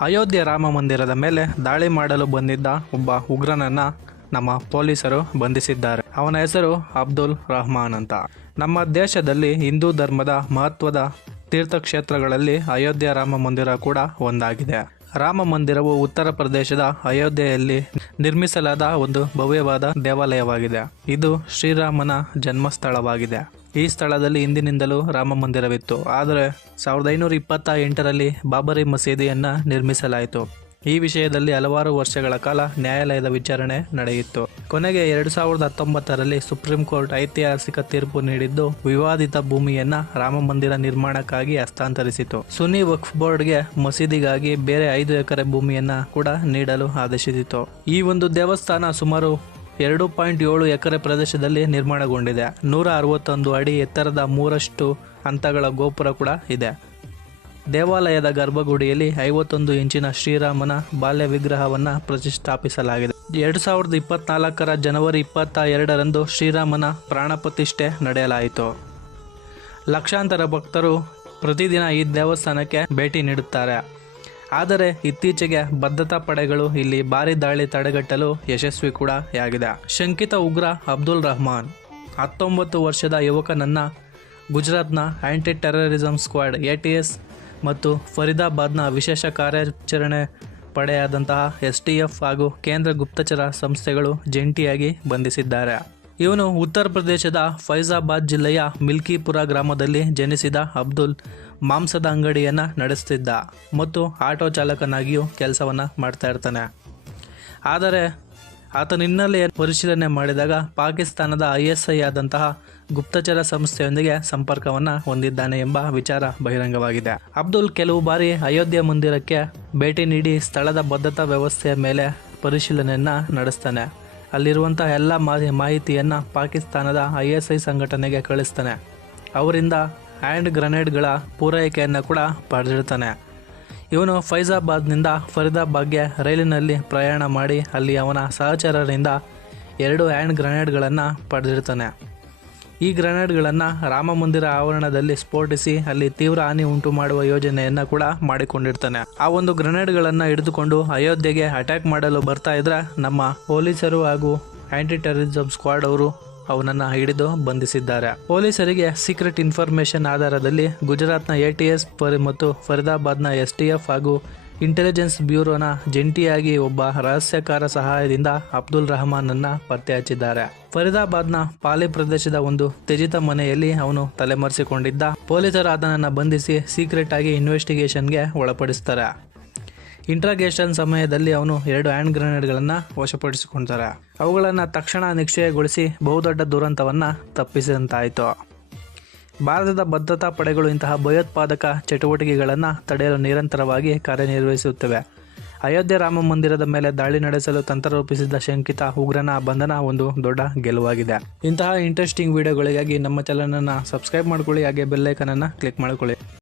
ಅಯೋಧ್ಯೆ ರಾಮ ಮಂದಿರದ ಮೇಲೆ ದಾಳಿ ಮಾಡಲು ಬಂದಿದ್ದ ಒಬ್ಬ ಉಗ್ರನನ್ನ ನಮ್ಮ ಪೊಲೀಸರು ಬಂಧಿಸಿದ್ದಾರೆ. ಅವನ ಹೆಸರು ಅಬ್ದುಲ್ ರಹಮಾನ್ ಅಂತ. ನಮ್ಮ ದೇಶದಲ್ಲಿ ಹಿಂದೂ ಧರ್ಮದ ಮಹತ್ವದ ತೀರ್ಥಕ್ಷೇತ್ರಗಳಲ್ಲಿ ಅಯೋಧ್ಯೆ ರಾಮ ಮಂದಿರ ಕೂಡ ಒಂದಾಗಿದೆ. ರಾಮ ಮಂದಿರವು ಉತ್ತರ ಪ್ರದೇಶದ ಅಯೋಧ್ಯೆಯಲ್ಲಿ ನಿರ್ಮಿಸಲಾದ ಒಂದು ಭವ್ಯವಾದ ದೇವಾಲಯವಾಗಿದೆ. ಇದು ಶ್ರೀರಾಮನ ಜನ್ಮಸ್ಥಳವಾಗಿದೆ. ಈ ಸ್ಥಳದಲ್ಲಿ ಹಿಂದಿನಿಂದಲೂ ರಾಮ ಮಂದಿರವಿತ್ತು. ಆದರೆ ಸಾವಿರದ ಐನೂರ ಇಪ್ಪತ್ತ ಎಂಟರಲ್ಲಿ ಬಾಬರಿ ಮಸೀದಿಯನ್ನು ನಿರ್ಮಿಸಲಾಯಿತು. ಈ ವಿಷಯದಲ್ಲಿ ಹಲವಾರು ವರ್ಷಗಳ ಕಾಲ ನ್ಯಾಯಾಲಯದ ವಿಚಾರಣೆ ನಡೆಯಿತು ಕೊನೆಗೆ ಎರಡು ಸಾವಿರದ ಹತ್ತೊಂಬತ್ತರಲ್ಲಿ ಸುಪ್ರೀಂ ಕೋರ್ಟ್ ಐತಿಹಾಸಿಕ ತೀರ್ಪು ನೀಡಿದ್ದು, ವಿವಾದಿತ ಭೂಮಿಯನ್ನ ರಾಮ ಮಂದಿರ ನಿರ್ಮಾಣಕ್ಕಾಗಿ ಹಸ್ತಾಂತರಿಸಿತು. ಸುನಿ ವಕ್ಫ್ ಬೋರ್ಡ್ಗೆ ಮಸೀದಿಗಾಗಿ ಬೇರೆ ಐದು ಎಕರೆ ಭೂಮಿಯನ್ನ ಕೂಡ ನೀಡಲು ಆದೇಶಿಸಿತು. ಈ ಒಂದು ದೇವಸ್ಥಾನ ಸುಮಾರು ಎರಡು ಪಾಯಿಂಟ್ ಏಳು ಎಕರೆ ಪ್ರದೇಶದಲ್ಲಿ ನಿರ್ಮಾಣಗೊಂಡಿದೆ. ನೂರ ಅರವತ್ತೊಂದು ಅಡಿ ಎತ್ತರದ ಮೂರಷ್ಟು ಹಂತಗಳ ಗೋಪುರ ಕೂಡ ಇದೆ. ದೇವಾಲಯದ ಗರ್ಭಗುಡಿಯಲ್ಲಿ ಐವತ್ತೊಂದು ಇಂಚಿನ ಶ್ರೀರಾಮನ ಬಾಲ್ಯ ವಿಗ್ರಹವನ್ನು ಪ್ರತಿಷ್ಠಾಪಿಸಲಾಗಿದೆ. ಎರಡು ಸಾವಿರದ ಇಪ್ಪತ್ನಾಲ್ಕರ ಜನವರಿ ಇಪ್ಪತ್ತ ಎರಡರಂದು ಶ್ರೀರಾಮನ ಪ್ರಾಣ ಪ್ರತಿಷ್ಠೆ ನಡೆಯಲಾಯಿತು. ಲಕ್ಷಾಂತರ ಭಕ್ತರು ಪ್ರತಿದಿನ ಈ ದೇವಸ್ಥಾನಕ್ಕೆ ಭೇಟಿ ನೀಡುತ್ತಾರೆ. ಆದರೆ ಇತ್ತೀಚೆಗೆ ಭದ್ರತಾ ಪಡೆಗಳು ಇಲ್ಲಿ ಭಾರಿ ದಾಳಿ ತಡೆಗಟ್ಟಲು ಯಶಸ್ವಿ ಕೂಡ ಆಗಿದೆ ಶಂಕಿತ ಉಗ್ರ ಅಬ್ದುಲ್ ರಹಮಾನ್, ಹತ್ತೊಂಬತ್ತು ವರ್ಷದ ಯುವಕನನ್ನ ಗುಜರಾತ್ನ anti terrorism squad A T S ಮತ್ತು ಫರೀದಾಬಾದ್ನ ವಿಶೇಷ ಕಾರ್ಯಾಚರಣೆ ಪಡೆಯಾದಂತಹ ಎಸ್ ಟಿ ಎಫ್ ಹಾಗೂ ಕೇಂದ್ರ ಗುಪ್ತಚರ ಸಂಸ್ಥೆಗಳು ಜಂಟಿಯಾಗಿ ಬಂಧಿಸಿದ್ದಾರೆ. ಇವನು ಉತ್ತರ ಪ್ರದೇಶದ ಫೈಜಾಬಾದ್ ಜಿಲ್ಲೆಯ ಮಿಲ್ಕಿಪುರ ಗ್ರಾಮದಲ್ಲಿ ಜನಿಸಿದ ಅಬ್ದುಲ್ ಮಾಂಸದ ಅಂಗಡಿಯನ್ನು ನಡೆಸ್ತಿದ್ದ ಮತ್ತು ಆಟೋ ಚಾಲಕನಾಗಿಯೂ ಕೆಲಸವನ್ನು ಮಾಡ್ತಾ ಇರ್ತಾನೆ. ಆದರೆ ಆತನ ಹಿನ್ನೆಲೆಯ ಪರಿಶೀಲನೆ ಮಾಡಿದಾಗ ಪಾಕಿಸ್ತಾನದ ಐ ಎಸ್ ಐ ಆದಂತಹ ಗುಪ್ತಚರ ಸಂಸ್ಥೆಯೊಂದಿಗೆ ಸಂಪರ್ಕವನ್ನು ಹೊಂದಿದ್ದಾನೆ ಎಂಬ ವಿಚಾರ ಬಹಿರಂಗವಾಗಿದೆ. ಅಬ್ದುಲ್ ಕೆಲವು ಬಾರಿ ಅಯೋಧ್ಯೆ ಮಂದಿರಕ್ಕೆ ಭೇಟಿ ನೀಡಿ ಸ್ಥಳದ ಭದ್ರತಾ ವ್ಯವಸ್ಥೆಯ ಮೇಲೆ ಪರಿಶೀಲನೆಯನ್ನು ನಡೆಸ್ತಾನೆ. ಅಲ್ಲಿರುವಂತಹ ಎಲ್ಲ ಮಾಹಿ, ಮಾಹಿತಿಯನ್ನು ಪಾಕಿಸ್ತಾನದ ಐ ಎಸ್ ಐ ಸಂಘಟನೆಗೆ ಕಳಿಸ್ತಾನೆ. ಅವರಿಂದ ಹ್ಯಾಂಡ್ ಗ್ರನೇಡ್ಗಳ ಪೂರೈಕೆಯನ್ನು ಕೂಡ ಪಡೆದಿರ್ತಾನೆ. ಇವನು ಫೈಜಾಬಾದ್ನಿಂದ ಫರೀದಾಬಾದ್ಗೆ ರೈಲಿನಲ್ಲಿ ಪ್ರಯಾಣ ಮಾಡಿ ಅಲ್ಲಿ ಅವನ ಸಹಚರರಿಂದ ಎರಡು ಹ್ಯಾಂಡ್ ಗ್ರನೇಡ್ಗಳನ್ನು ಪಡೆದಿರ್ತಾನೆ. ಈ ಗ್ರೆನೇಡ್ಗಳನ್ನು ರಾಮ ಮಂದಿರ ಆವರಣದಲ್ಲಿ ಸ್ಫೋಟಿಸಿ ಅಲ್ಲಿ ತೀವ್ರ ಹಾನಿ ಉಂಟು ಮಾಡುವ ಯೋಜನೆಯನ್ನು ಕೂಡ ಮಾಡಿಕೊಂಡಿರ್ತಾನೆ. ಆ ಒಂದು ಗ್ರೆನೇಡ್ಗಳನ್ನು ಹಿಡಿದುಕೊಂಡು ಅಯೋಧ್ಯೆಗೆ ಅಟ್ಯಾಕ್ ಮಾಡಲು ಬರ್ತಾ ಇದ್ರೆ ನಮ್ಮ ಪೊಲೀಸರು ಹಾಗೂ ಆಂಟಿ ಟೆರರಿಸಂ ಸ್ಕ್ವಾಡ್ ಅವರು ಅವನನ್ನು ಹಿಡಿದು ಬಂಧಿಸಿದ್ದಾರೆ. ಪೊಲೀಸರಿಗೆ ಸೀಕ್ರೆಟ್ ಇನ್ಫಾರ್ಮೇಷನ್ ಆಧಾರದಲ್ಲಿ ಗುಜರಾತ್ನ ಎ ಟಿ ಎಸ್ ಮತ್ತು ಫರಿದಾಬಾದ್ನ ಎಸ್ ಟಿ ಎಫ್ ಹಾಗೂ ಇಂಟೆಲಿಜೆನ್ಸ್ ಬ್ಯೂರೋನ ಜಂಟಿಯಾಗಿ ಒಬ್ಬ ರಹಸ್ಯಕಾರ ಸಹಾಯದಿಂದ ಅಬ್ದುಲ್ ರಹಮಾನನ್ನ ಪತ್ತೆ ಹಚ್ಚಿದ್ದಾರೆ. ಫರೀದಾಬಾದ್ನ ಪಾಲಿ ಪ್ರದೇಶದ ಒಂದು ತ್ಯಜಿತ ಮನೆಯಲ್ಲಿ ಅವನು ತಲೆಮರೆಸಿಕೊಂಡಿದ್ದ. ಪೊಲೀಸರು ಆತನನ್ನು ಬಂಧಿಸಿ ಸೀಕ್ರೆಟ್ ಆಗಿ ಇನ್ವೆಸ್ಟಿಗೇಷನ್ಗೆ ಒಳಪಡಿಸ್ತಾರೆ. ಇಂಟ್ರಾಗೇಷನ್ ಸಮಯದಲ್ಲಿ ಅವನು ಎರಡು ಹ್ಯಾಂಡ್ ಗ್ರೆನೇಡ್ಗಳನ್ನು ವಶಪಡಿಸಿಕೊಳ್ತಾರೆ ಅವುಗಳನ್ನು ತಕ್ಷಣ ನಿಶ್ಚಯಗೊಳಿಸಿ ಬಹುದೊಡ್ಡ ದುರಂತವನ್ನು ತಪ್ಪಿಸಿದಂತಾಯಿತು. ಭಾರತದ ಭದ್ರತಾ ಪಡೆಗಳು ಇಂತಹ ಭಯೋತ್ಪಾದಕ ಚಟುವಟಿಕೆಗಳನ್ನು ತಡೆಯಲು ನಿರಂತರವಾಗಿ ಕಾರ್ಯನಿರ್ವಹಿಸುತ್ತವೆ. ಅಯೋಧ್ಯೆ ರಾಮ ಮಂದಿರದ ಮೇಲೆ ದಾಳಿ ನಡೆಸಲು ತಂತ್ರ ರೂಪಿಸಿದ್ದ ಶಂಕಿತ ಉಗ್ರನ ಬಂಧನ ಒಂದು ದೊಡ್ಡ ಗೆಲುವಾಗಿದೆ. ಇಂತಹ ಇಂಟ್ರೆಸ್ಟಿಂಗ್ ವಿಡಿಯೋಗಳಿಗಾಗಿ ನಮ್ಮ ಚಾನಲನ್ನು ಸಬ್ಸ್ಕ್ರೈಬ್ ಮಾಡ್ಕೊಳ್ಳಿ, ಹಾಗೆ ಬೆಲ್ಲೈಕನನ್ನು ಕ್ಲಿಕ್ ಮಾಡ್ಕೊಳ್ಳಿ.